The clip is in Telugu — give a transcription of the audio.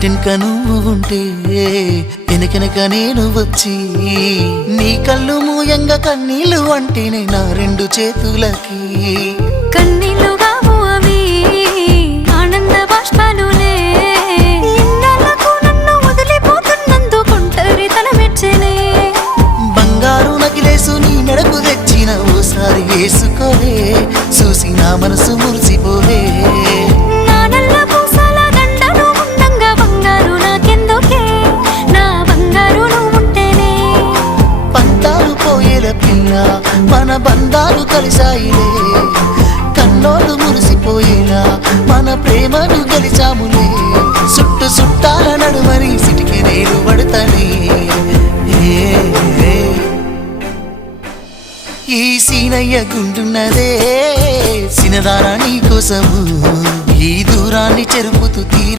ఇంటెనక నువ్వు ఉంటే వెనకెనక నేను వచ్చి నీ కళ్ళు మూయంగా కన్నీళ్ళు అంటేనే నా రెండు చేతులకి కన్నీళ్ళుగా అవి ఆనంద బాష్పాలులే ఇన్నాళ్ళకు నన్ను వదిలిపోతున్నందుకు ఒంటరితనం మెచ్చనే బంగారు నకిలేసు నీ మెడకు తెచ్చిన ఓసారి వేసుకోవే చూసి నా మనసు మురిసిపోవే మన బంధాలు కలిసాయిలే కన్నోళ్ళు మురిసిపోయేలా మన ప్రేమను గెలిచాములే చుట్టాల నడుమని సిటికి నేను పడతానే ఈ సీనయ్య గుండున్నదే సినదారా నీ కోసము ఈ దూరాన్ని చెరుపుతూ